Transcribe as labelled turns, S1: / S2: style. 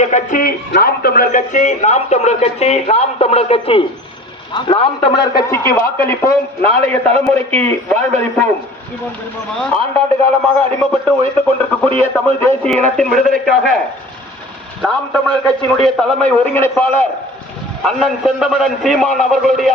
S1: இந்திய கட்சி நாம் தமிழர் கட்சி நாம் தமிழர் கட்சி நாம் தமிழர் கட்சி. நாம் தமிழர் கட்சிக்கு வாக்களிப்போம் நாளைய தலைமுறைக்கு வாழ்வளிப்போம். ஆண்டாண்டு காலமாக அடிமைப்பட்டு ஒழித்துக் கொண்டிருக்கக்கூடிய தமிழ் தேசிய இனத்தின் விடுதலைக்காக நாம் தமிழர் கட்சியினுடைய தலைமை ஒருங்கிணைப்பாளர் அண்ணன் செந்தமிழன் சீமான் அவர்களுடைய